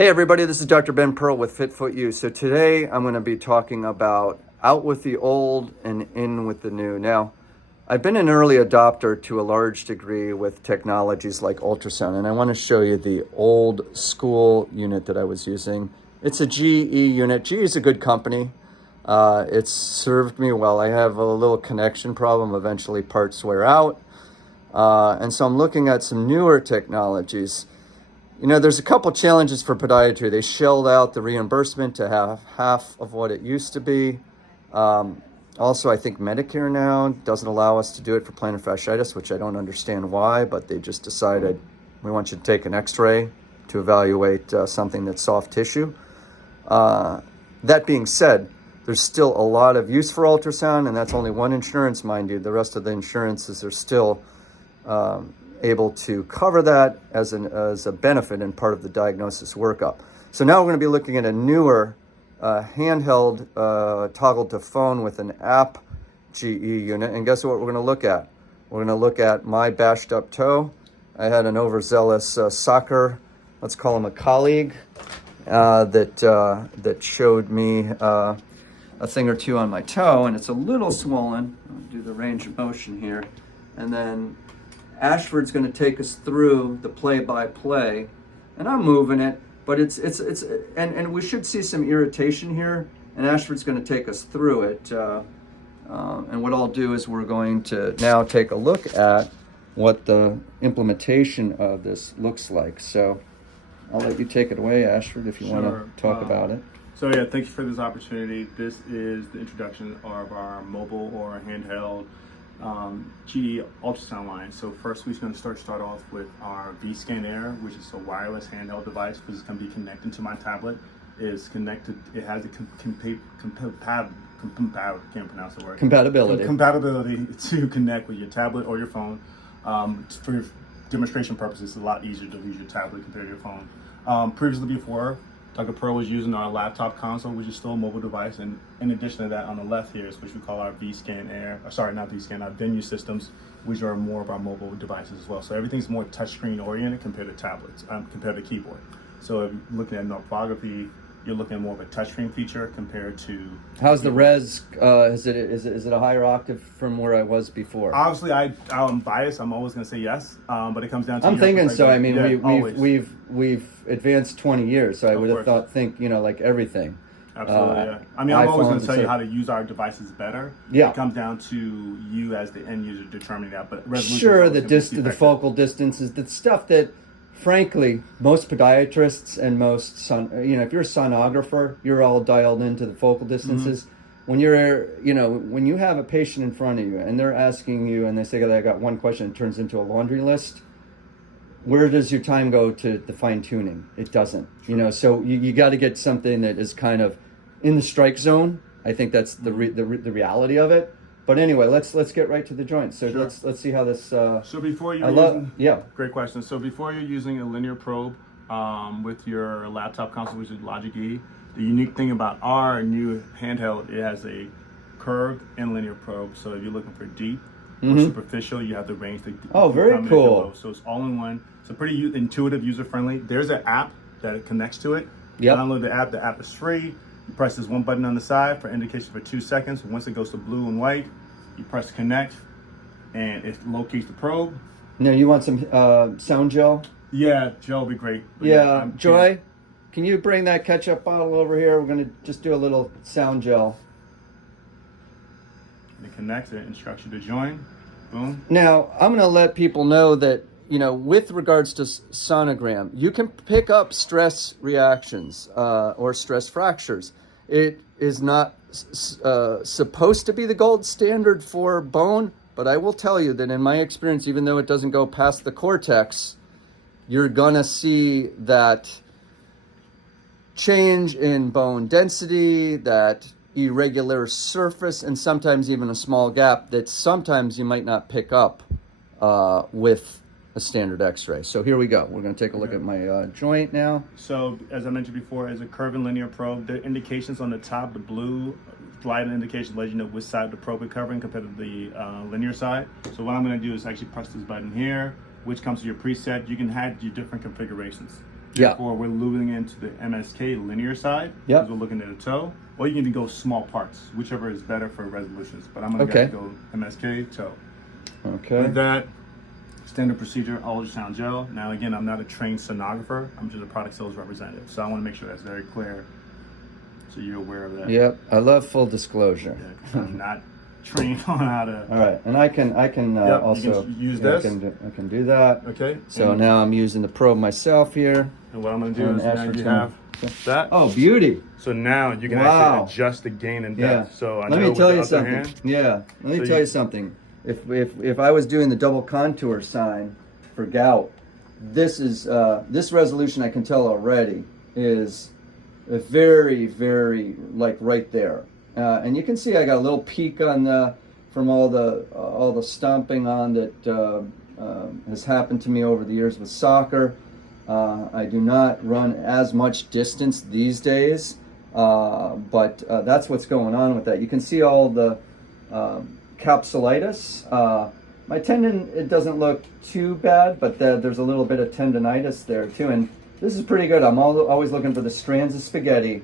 Hey everybody, this is Dr. Ben Pearl with FitFootU. So today I'm going to be talking about out with the old and in with the new. Now, I've been an early adopter to a large degree with technologies like ultrasound, and I want to show you the old school unit that I was using. It's a GE unit. GE is a good company. It's served me well. I have a little connection problem. Eventually parts wear out. And so I'm looking at some newer technologies. You know, there's a couple challenges for podiatry. They shelled out the reimbursement to have half of what it used to be. Also, I think Medicare now doesn't allow us to do it for plantar fasciitis, which I don't understand why, but they just decided we want you to take an x-ray to evaluate something that's soft tissue. That being said, there's still a lot of use for ultrasound, and that's only one insurance, mind you. The rest of the insurances are still able to cover that as a benefit and part of the diagnosis workup. So now we're going to be looking at a newer handheld toggled to phone with an app GE unit. And guess what we're going to look at? We're going to look at my bashed up toe. I had an overzealous soccer, let's call him a colleague, that showed me a thing or two on my toe, and it's a little swollen. I'll do the range of motion here. And then Ashford's going to take us through the play-by-play, and I'm moving it, but and we should see some irritation here, and Ashford's going to take us through it. And what I'll do is we're going to now take a look at what the implementation of this looks like. So I'll let you take it away, Ashford, if you want to talk about it. So yeah, thank you for this opportunity. This is the introduction of our mobile or handheld GE ultrasound line. So first we're going to start off with our vScan Air, which is a wireless handheld device, which is going to be connected to my tablet. It's connected. It has a compatibility to connect with your tablet or your phone. For demonstration purposes, it's a lot easier to use your tablet compared to your phone. Previously, before, Dr. Pearl was using our laptop console, which is still a mobile device, and in addition to that, on the left here is which we call our vScan Air, not vScan, our venue systems, which are more of our mobile devices as well. So everything's more touchscreen oriented compared to tablets, compared to keyboard. So if you're looking at northography, you're looking at more of a touchscreen feature compared to. How's the res? Is it a higher octave from where I was before? Obviously, I'm biased. I'm always going to say yes, but it comes down to. I'm thinking so. I mean, yeah, we've advanced 20 years, so I would have think like everything. Absolutely, yeah. I mean, I'm always going to tell you how to use our devices better. Yeah. It comes down to you as the end user determining that. But sure, the focal distances, the stuff that, frankly, most podiatrists and most if you're a sonographer, you're all dialed into the focal distances. Mm-hmm. When you have a patient in front of you and they're asking you and they say, I got one question, it turns into a laundry list. Where does your time go to the fine tuning? It doesn't, so you got to get something that is kind of in the strike zone. I think that's the reality of it. But anyway, let's get right to the joint. So sure. let's see how this. So before great question. So before you're using a linear probe with your laptop console, which is Logic E, the unique thing about our new handheld, it has a curved and linear probe. So if you're looking for deep or superficial, you have the range to. Oh, very cool. So it's all in one. It's a pretty intuitive, user friendly. There's an app that connects to it. Yep. Download the app. The app is free. You press this one button on the side for indication for 2 seconds. Once it goes to blue and white, you press connect, and it locates the probe. Now, you want some sound gel? Yeah, gel would be great. Yeah, Joy, can you bring that ketchup bottle over here? We're going to just do a little sound gel. It connects, it instructs you to join. Boom. Now, I'm going to let people know that, with regards to sonogram, you can pick up stress reactions or stress fractures. It is not supposed to be the gold standard for bone, but I will tell you that in my experience, even though it doesn't go past the cortex, you're gonna see that change in bone density, that irregular surface, and sometimes even a small gap that sometimes you might not pick up with a standard x-ray. So here we go. We're going to take a look at my joint now. So as I mentioned before, as a curved and linear probe, the indications on the top, the blue light indication lets you know which side the probe is covering compared to the linear side. So what I'm going to do is actually press this button here, which comes to your preset. You can add your different configurations. Yeah. Therefore, we're moving into the MSK linear side. Yep. Because we're looking at a toe. Or you can even go small parts, whichever is better for resolutions. But I'm going to Okay. go MSK, toe. Okay. With that, standard procedure, ultrasound gel. Now, again, I'm not a trained sonographer. I'm just a product sales representative. So I want to make sure that's very clear so you're aware of that. Yep. I love full disclosure. Yeah, 'cause I'm not trained on how to... All right, and I can Yep, also you can use yeah, this. I can do that. Okay. So and, now I'm using the probe myself here. and what I'm going to do and is now Asher's you gonna- have that. Oh, beauty! So now you can Wow. actually adjust the gain and Yeah. depth. So I Let know me with tell the you upper something. hand, Yeah, let me So tell you- you something. If I was doing the double contour sign for gout, this resolution I can tell already is a very, very like right there, and you can see I got a little peak on the from all the stomping on that has happened to me over the years with soccer. I do not run as much distance these days, but that's what's going on with that. You can see all the capsulitis. My tendon, it doesn't look too bad, but there's a little bit of tendonitis there too. And this is pretty good. I'm always looking for the strands of spaghetti